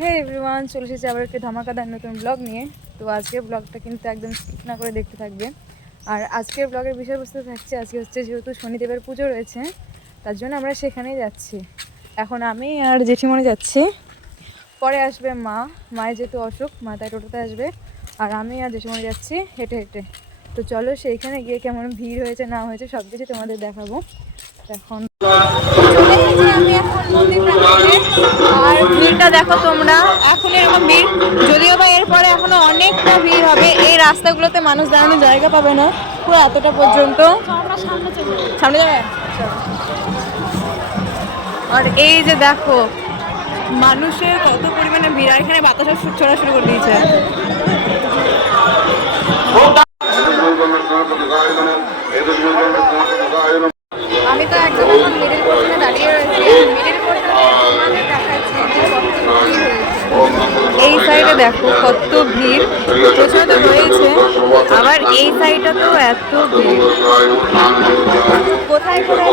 হে everyone, চলে এসেছি আবার একটা ধামাকাদার নতুন ব্লগ নিয়ে। তো আজকের ব্লগটা কিন্তু একদম স্কিপ না করে দেখতে থাকবে। আর আজকের ব্লগের বিষয়বস্তু থাকছে, আজকে হচ্ছে যেহেতু শনিদেবের পুজো রয়েছে, তার জন্য আমরা সেখানেই যাচ্ছি। এখন আমি আর জেঠিমণি যাচ্ছি, পরে আসবে মায়ের যেহেতু অসুখ, মা তাই টোটোতে আসবে। আর আমি আর জেঠিমণি যাচ্ছি হেঁটে হেঁটে। তো চলো সেইখানে গিয়ে কেমন ভিড় হয়েছে না হয়েছে সব কিছু তোমাদের দেখাবো। এখন আমি এখন মন্দির প্রাঙ্গণে, আর ভিড়টা দেখো তোমরা, এখন এরকম ভিড়, যদিও বা এরপরে এখনো অনেকটা ভিড় হবে। এই রাস্তাগুলোতে মানুষ দাঁড়ানোর জায়গা পাবে না পুরো এতটা পর্যন্ত। সামনে যাবে। আর এই যে দেখো মানুষের কত পরিমাণে ভিড়, আর এখানে বাতাসা ছোড়া শুরু করে দিয়েছে। আমি তো একদম এখন মিডিল পোর্শনে দাঁড়িয়ে রয়েছি। মিডিল পোর্শনে দেখাচ্ছি এই সাইডে দেখো কত ভিড়, পেছনে তো রয়েছে, আবার এই সাইডে তো এত ভিড়। কোথায় কোথায়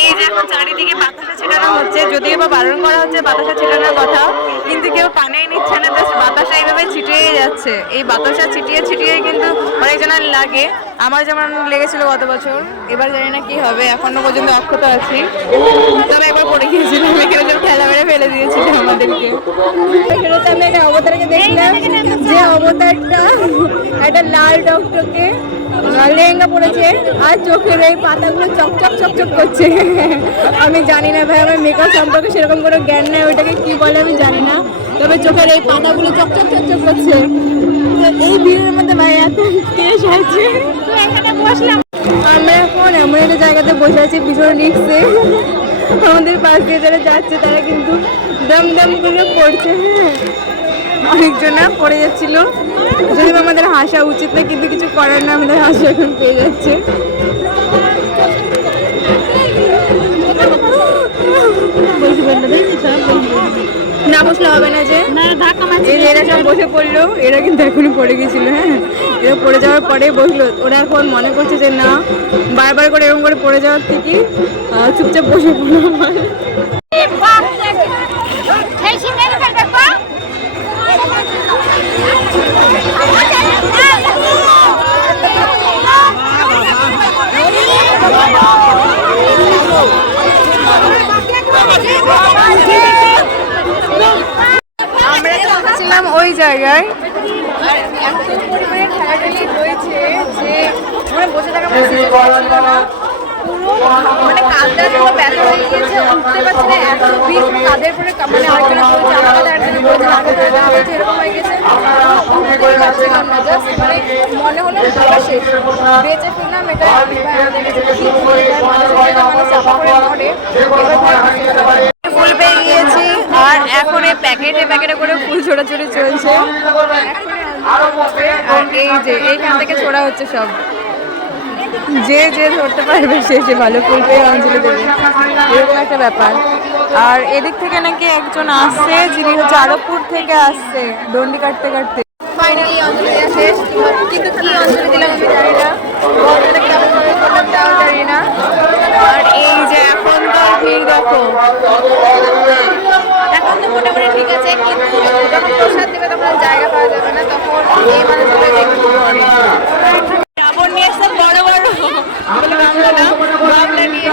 এই যে এখন চারিদিকে বাতাসা ছিটানো হচ্ছে, যদিও বা বারণ করা হচ্ছে বাতাসা ছিটানোর কথা, কিন্তু কেউ কানেই নিচ্ছে না। বাতাসা এইভাবে ছিটিয়ে যাচ্ছে। এই বাতাসা ছিটিয়ে ছিটিয়ে কিন্তু অনেকজনের লাগে। আমার যেমন লেগেছিল গত বছর, এবার জানি না কি হবে, এখনো পর্যন্ত অক্ষত আছি। তবে একবার পড়ে গিয়েছিলাম, এখানে সব ঠেলা মেরে ফেলে দিয়েছিল আমাদেরকে। আমি একটা অবতারকে দেখলাম, যে অবতারটা একটা লাল টকটকে লেহেঙ্গা পরেছে, আর চোখের এই পাতাগুলো চকচক চকচক করছে। আমি জানি না ভাই, আমার মেকআপ সম্পর্কে সেরকম কোনো জ্ঞান নেই, ওইটাকে কি বলে আমি জানি না। তবে চোখের এই পাতাগুলো চকচক চকচক করছে। এই ভিড়ের মধ্যে ভাই এত টেস আছে। এখানে বসলাম আমরা, এখন এমন একটা জায়গাতে বসে আছি ভীষণ রিক্সে। আমাদের পাশ দিয়ে যারা যাচ্ছে তারা কিন্তু দম দম করে পড়ছে। অনেকজনা পড়ে যাচ্ছিল, যদিও আমাদের হাসা উচিত না, কিন্তু কিছু করার না, আমাদের হাসা এখন পেয়ে যাচ্ছে। না বসলে হবে না, যে এরা সব বসে পড়লো, এরা কিন্তু এখনই পড়ে গেছিল। হ্যাঁ, এরা পড়ে যাওয়ার পরে বসলো। ওরা এখন মনে করছে যে না, বারবার করে এরকম করে পড়ে যাওয়ার থেকে চুপচাপ বসে পড়লো। আমরা ছিলাম ওই জায়গায়, আর এত পরিমাণে ঠেলাঠেলি হয়েছে যে মানে বসে থাকা মানে কাঁধটা পুরো ব্যথা হয়ে গিয়েছে, উঠতে পারছি না, এত ভিড় কাঁধের পরে, মানে আরেকজনে পড়েছে, আমার কাছে আরেকজনে পড়েছে, এরকম হয়ে গেছে। উঠতেই পারছিলাম না, জাস্ট মানে মনে হলো পুরো শেষ, বেঁচে ফিরলাম। এটা মানুষ চাপা করে পড়ে। ফুল পেয়ে গিয়েছি, আর এখন এই প্যাকেটে প্যাকেটে করে ফুল ছোড়াছুড়ি চলছে। আর এই যে এইখান থেকে ছোড়া হচ্ছে সব, যে যে ধরতে পারবে সে সে ভালো ফুল পেয়ে অঞ্জলি দেবে, এরকম একটা ব্যাপার। আর এদিক থেকে নাকি একজন আসছে, যিনি হচ্ছে আরবপুর থেকে আসছে দণ্ডি কাটতে কাটতে। ফাইনালি অঞ্জলি দেওয়া শেষ, কিন্তু কি অঞ্জলি দিলাম আমি জানি না, কেমন করে করলাম তাও জানি না। আর এই যে এখন তো ভিড় দেখো, এখন তো মোটামুটি ঠিক আছে, কিন্তু যখন প্রসাদ দেবে তখন জায়গা পাওয়া যাবে না, তখন এই মানুষগুলো দেখতে কাপড় নিয়ে এসে বড় বড় বাবলা নিয়ে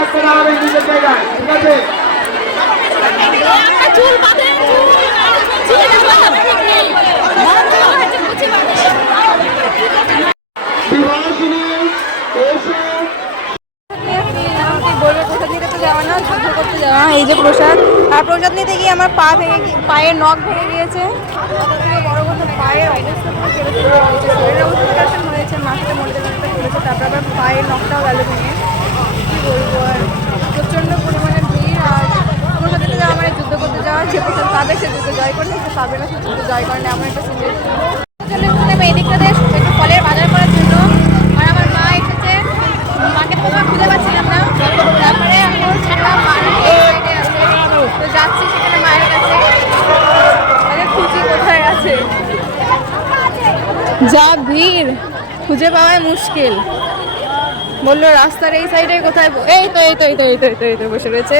চুল বাঁধে এই যে প্রসাদ, আর প্রসাদ নিতে গিয়ে আমার পায়ের নখ ভেঙে গিয়েছে। বড় কথা, পায়ের অবস্থা পুরো শরীরের অবস্থা হয়েছে, মাথাতে মরে করেছে, তারপর আবার পায়ের নখটাও গেল ভেঙে। কি বলবো, আর প্রচণ্ড পরিমাণে ভিড়। আর প্রসাদ দিতে যাওয়া মানে যুদ্ধ করতে যাওয়া, যে প্রসাদ পাবে সে যুদ্ধ জয় করলে, সে পাবে না সে যুদ্ধ জয় করে না, এমন একটা সিচুয়েশন। আমি এই দিকটাতে একটু ফলের বাজার করার জন্য, আর আমার মা এসেছে, মাকে তো খুঁজে পাচ্ছিলাম না, তারপরে এখন সেটা মায়ের সাইডে আছে, তো যাচ্ছি সেখানে মায়ের কাছে, খুঁজি কোথায় আছে। যা ভিড়, খুঁজে পাওয়াই মুশকিল। বললো রাস্তার এই সাইডে কোথায় এই তো এই তো এই তো এই তো এই তো এই তো বসে রয়েছে।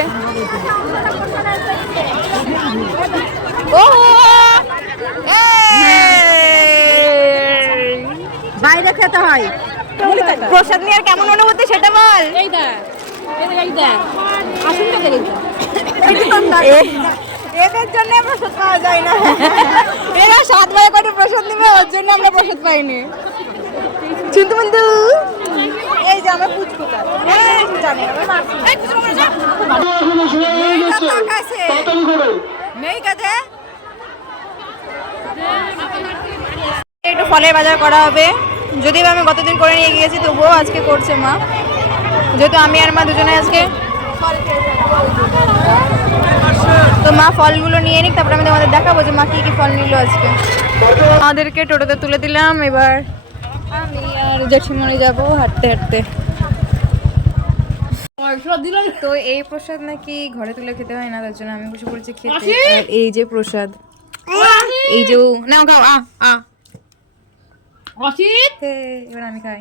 ও বাইরে খেতে হয়। প্রসাদ নিয়ে আর কেমন অনুভূতি সেটা বল। এই দেখ, এই দেখ, আসুন না দেখি। এদের জন্য প্রসাদ পাওয়া যায় না, এরা 7 বারে করে প্রসাদ নেবে, ওর জন্য আমরা প্রসাদ পাইনি। চিন্তু বন্ধু এই যে আমরা পুচকুটা জানি একটু ফলের বাজার করা হবে, যদিও আমি গতদিন করে নিয়ে গিয়েছি তবুও আজকে করছে মা, যেহেতু আমি আর মা দুজনে আজকে। তো মা ফলগুলো নিয়ে নিক, তারপরে আমি তোমাদের দেখাবো যে মা কি কি ফল নিল আজকে। আমাদেরকে টোটোতে তুলে দিলাম, এবার আমি আর জেঠিমণি যাবো হাঁটতে হাঁটতে। তো এই প্রসাদ নাকি ঘরে তুলে খেতে হয় না, তার জন্য আমি বসে পড়েছি খেতে। আর এই যে প্রসাদ, এই যে নাও খাও, এবার আমি খাই।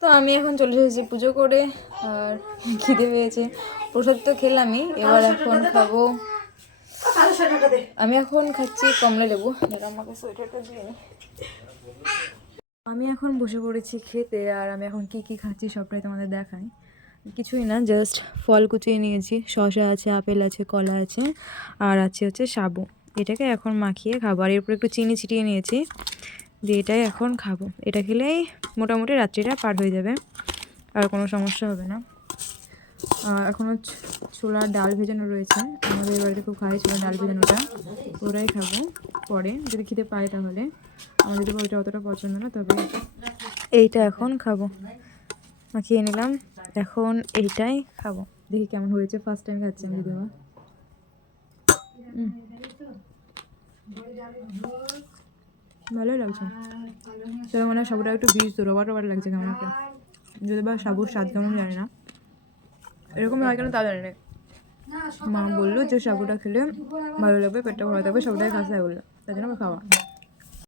তো আমি এখন চলে এসেছি পুজো করে, আর খিদে পেয়েছে। প্রসাদ তো খেলামই, এবার এখন খাবো। আমি এখন খাচ্ছি কমলা লেবু। আমাকে সোয়েটারটা দিয়ে নি। আমি এখন বসে পড়েছি খেতে, আর আমি এখন কি কি খাচ্ছি সবটাই তোমাদের দেখাই। কিছুই না, জাস্ট ফল কুচিয়ে নিয়েছি, শসা আছে, আপেল আছে, কলা আছে, আর আছে হচ্ছে সাবু। এটাকে এখন মাখিয়ে খাবো, আর এরপর একটু চিনি ছিটিয়ে নিয়েছি, যে এটাই এখন খাবো। এটা খেলেই মোটামুটি রাত্রিটা পার হয়ে যাবে, আর কোনো সমস্যা হবে না। এখনও ছোলার ডাল ভেজানো রয়েছে, আমাদের বাড়িতে খুব খাই ছোলার ডাল ভেজানোটা, ওরাই খাবো পরে যদি খিদে পাই তাহলে। আমাদের তো ওইটা অতটা পছন্দ না, তবে এইটা এখন খাবো। মাখিয়ে নিলাম, এখন এইটাই খাবো। দেখি কেমন হয়েছে, ফার্স্ট টাইম খাচ্ছি আমি দেওয়া। ভালোই লাগছে, তবে মনে হয় সাবুটা একটু বীজ তো রবার রবার লাগছে কেমন একটা, যদি বা সাবুর স্বাদ কেমন জানি না, এরকম হয় কেন তা জানি না। মা বললো যে সাবুটা খেলে ভালো লাগবে, পেটটা ভালো থাকবে, সবটাই খাসায় বললো, তাই জন্য খাওয়া।